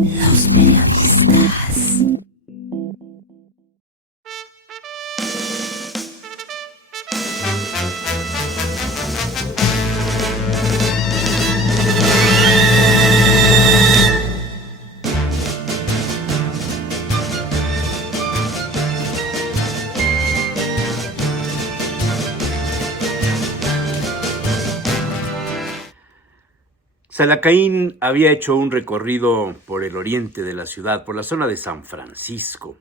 Los periodistas. Salacaín había hecho un recorrido por el oriente de la ciudad, por la zona de San Francisco,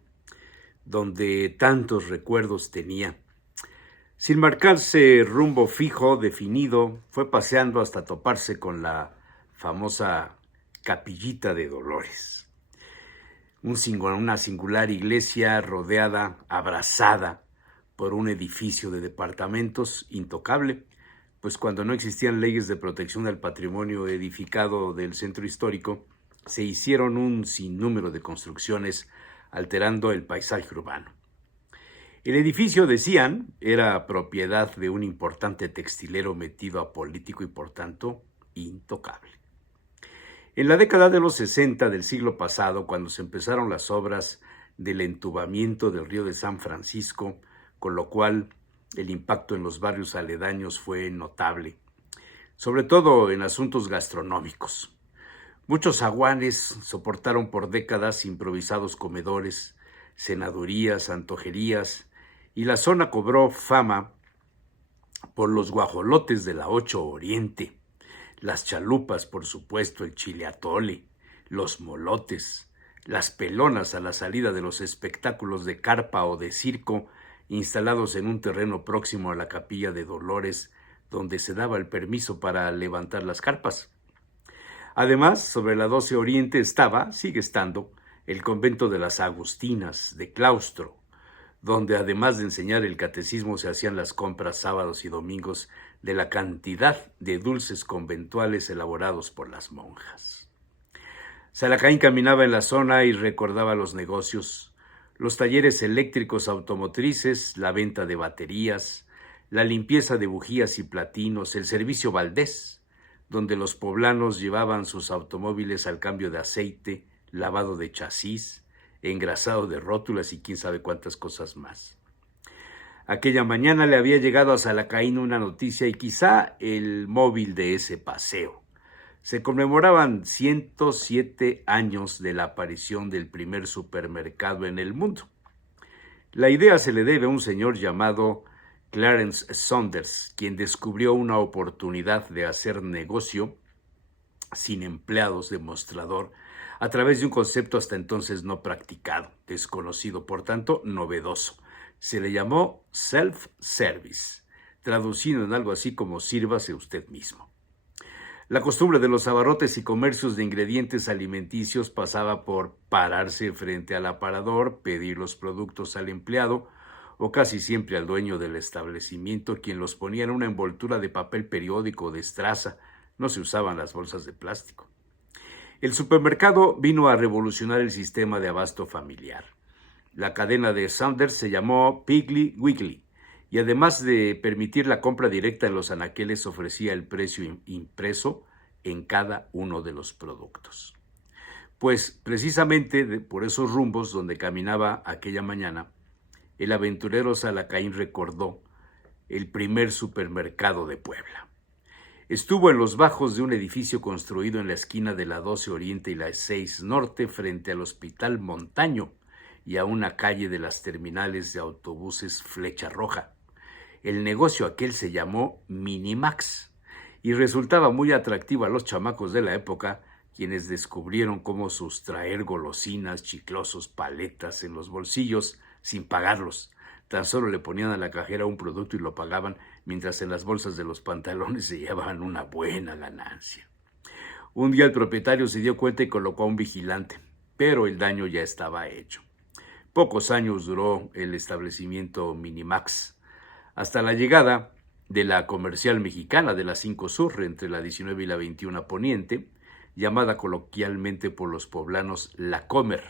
donde tantos recuerdos tenía. Sin marcarse rumbo fijo, definido, fue paseando hasta toparse con la famosa Capillita de Dolores. Una singular iglesia rodeada, abrazada por un edificio de departamentos intocable, pues cuando no existían leyes de protección al patrimonio edificado del centro histórico, se hicieron un sinnúmero de construcciones alterando el paisaje urbano. El edificio, decían, era propiedad de un importante textilero metido a político y por tanto intocable. En la década de los 60 del siglo pasado, cuando se empezaron las obras del entubamiento del río de San Francisco, con lo cual el impacto en los barrios aledaños fue notable, sobre todo en asuntos gastronómicos. Muchos zaguanes soportaron por décadas improvisados comedores, cenadurías, antojerías, y la zona cobró fama por los guajolotes de la 8 Oriente, las chalupas, por supuesto, el chile atole, los molotes, las pelonas a la salida de los espectáculos de carpa o de circo, instalados en un terreno próximo a la Capilla de Dolores, donde se daba el permiso para levantar las carpas. Además, sobre la 12 Oriente sigue estando, el convento de las Agustinas, de claustro, donde además de enseñar el catecismo se hacían las compras sábados y domingos de la cantidad de dulces conventuales elaborados por las monjas. Salacaín caminaba en la zona y recordaba los negocios, los talleres eléctricos automotrices, la venta de baterías, la limpieza de bujías y platinos, el servicio Valdés, donde los poblanos llevaban sus automóviles al cambio de aceite, lavado de chasis, engrasado de rótulas y quién sabe cuántas cosas más. Aquella mañana le había llegado a Salacaín una noticia y quizá el móvil de ese paseo. Se conmemoraban 107 años de la aparición del primer supermercado en el mundo. La idea se le debe a un señor llamado Clarence Saunders, quien descubrió una oportunidad de hacer negocio sin empleados de mostrador a través de un concepto hasta entonces no practicado, desconocido, por tanto novedoso. Se le llamó self-service, traducido en algo así como sírvase usted mismo. La costumbre de los abarrotes y comercios de ingredientes alimenticios pasaba por pararse frente al aparador, pedir los productos al empleado o casi siempre al dueño del establecimiento, quien los ponía en una envoltura de papel periódico o de estraza. No se usaban las bolsas de plástico. El supermercado vino a revolucionar el sistema de abasto familiar. La cadena de Saunders se llamó Piggly Wiggly, y además de permitir la compra directa en los anaqueles, ofrecía el precio impreso en cada uno de los productos. Pues precisamente por esos rumbos donde caminaba aquella mañana, el aventurero Salacaín recordó el primer supermercado de Puebla. Estuvo en los bajos de un edificio construido en la esquina de la 12 Oriente y la 6 Norte, frente al Hospital Montaño y a una calle de las terminales de autobuses Flecha Roja. El negocio aquel se llamó Minimax y resultaba muy atractivo a los chamacos de la época, quienes descubrieron cómo sustraer golosinas, chiclosos, paletas en los bolsillos sin pagarlos. Tan solo le ponían a la cajera un producto y lo pagaban, mientras en las bolsas de los pantalones se llevaban una buena ganancia. Un día el propietario se dio cuenta y colocó a un vigilante, pero el daño ya estaba hecho. Pocos años duró el establecimiento Minimax, hasta la llegada de la Comercial Mexicana de la 5 Sur, entre la 19 y la 21 Poniente, llamada coloquialmente por los poblanos La Comer,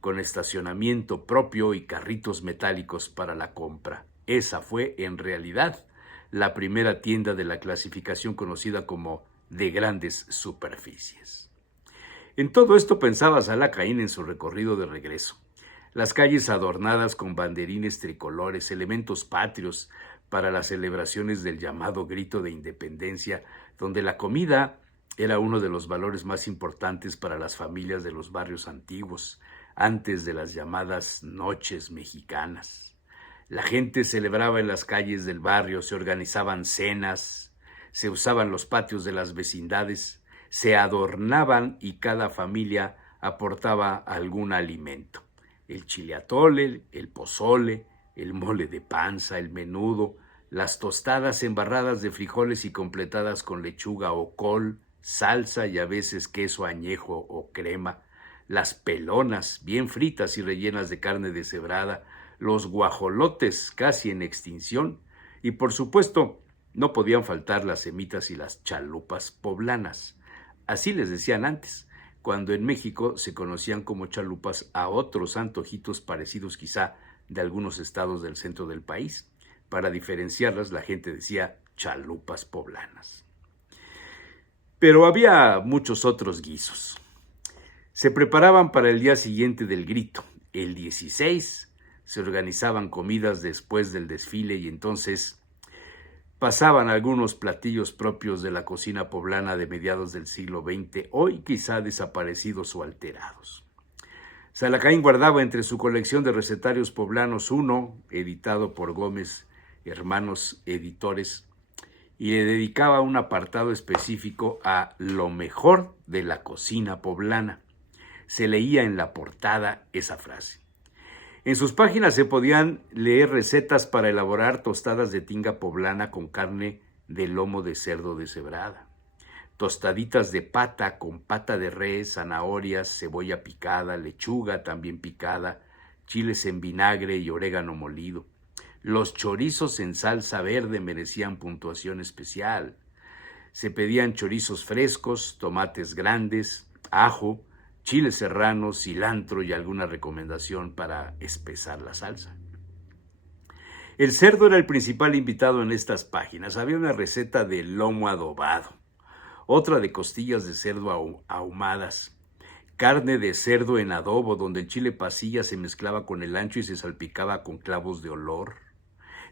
con estacionamiento propio y carritos metálicos para la compra. Esa fue, en realidad, la primera tienda de la clasificación conocida como de grandes superficies. En todo esto pensaba Salacaín en su recorrido de regreso. Las calles adornadas con banderines tricolores, elementos patrios para las celebraciones del llamado grito de independencia, donde la comida era uno de los valores más importantes para las familias de los barrios antiguos, antes de las llamadas noches mexicanas. La gente celebraba en las calles del barrio, se organizaban cenas, se usaban los patios de las vecindades, se adornaban y cada familia aportaba algún alimento. El chile atole, el pozole, el mole de panza, el menudo, las tostadas embarradas de frijoles y completadas con lechuga o col, salsa y a veces queso añejo o crema, las pelonas bien fritas y rellenas de carne deshebrada, los guajolotes casi en extinción y por supuesto no podían faltar las semitas y las chalupas poblanas. Así les decían antes, cuando en México se conocían como chalupas a otros antojitos parecidos quizá de algunos estados del centro del país. Para diferenciarlas, la gente decía chalupas poblanas. Pero había muchos otros guisos. Se preparaban para el día siguiente del grito. El 16 se organizaban comidas después del desfile y entonces pasaban algunos platillos propios de la cocina poblana de mediados del siglo XX, hoy quizá desaparecidos o alterados. Salacaín guardaba entre su colección de recetarios poblanos uno, editado por Gómez Hermanos Editores, y le dedicaba un apartado específico a lo mejor de la cocina poblana. Se leía en la portada esa frase. En sus páginas se podían leer recetas para elaborar tostadas de tinga poblana con carne de lomo de cerdo deshebrada, tostaditas de pata con pata de res, zanahorias, cebolla picada, lechuga también picada, chiles en vinagre y orégano molido. Los chorizos en salsa verde merecían puntuación especial. Se pedían chorizos frescos, tomates grandes, ajo, chiles serranos, cilantro y alguna recomendación para espesar la salsa. El cerdo era el principal invitado en estas páginas. Había una receta de lomo adobado, otra de costillas de cerdo ahumadas, carne de cerdo en adobo donde el chile pasilla se mezclaba con el ancho y se salpicaba con clavos de olor.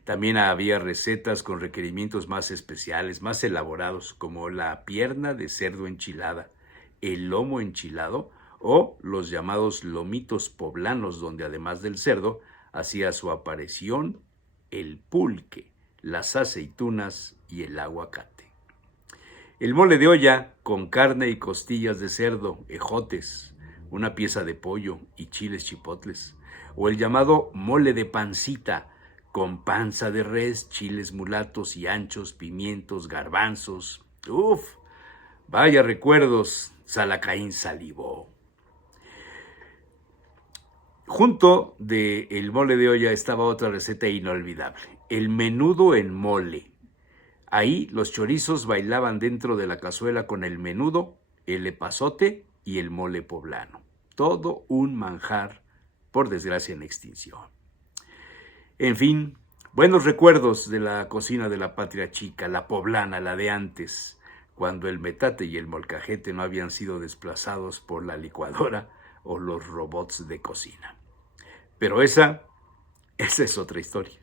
También había recetas con requerimientos más especiales, más elaborados, como la pierna de cerdo enchilada, el lomo enchilado o los llamados lomitos poblanos, donde además del cerdo hacía su aparición el pulque, las aceitunas y el aguacate. El mole de olla con carne y costillas de cerdo, ejotes, una pieza de pollo y chiles chipotles, o el llamado mole de pancita, con panza de res, chiles mulatos y anchos, pimientos, garbanzos. ¡Uf! Vaya recuerdos, Salacaín salivó. Junto del mole de olla estaba otra receta inolvidable, el menudo en mole. Ahí los chorizos bailaban dentro de la cazuela con el menudo, el epazote y el mole poblano. Todo un manjar, por desgracia en extinción. En fin, buenos recuerdos de la cocina de la patria chica, la poblana, la de antes, cuando el metate y el molcajete no habían sido desplazados por la licuadora o los robots de cocina. Pero esa es otra historia.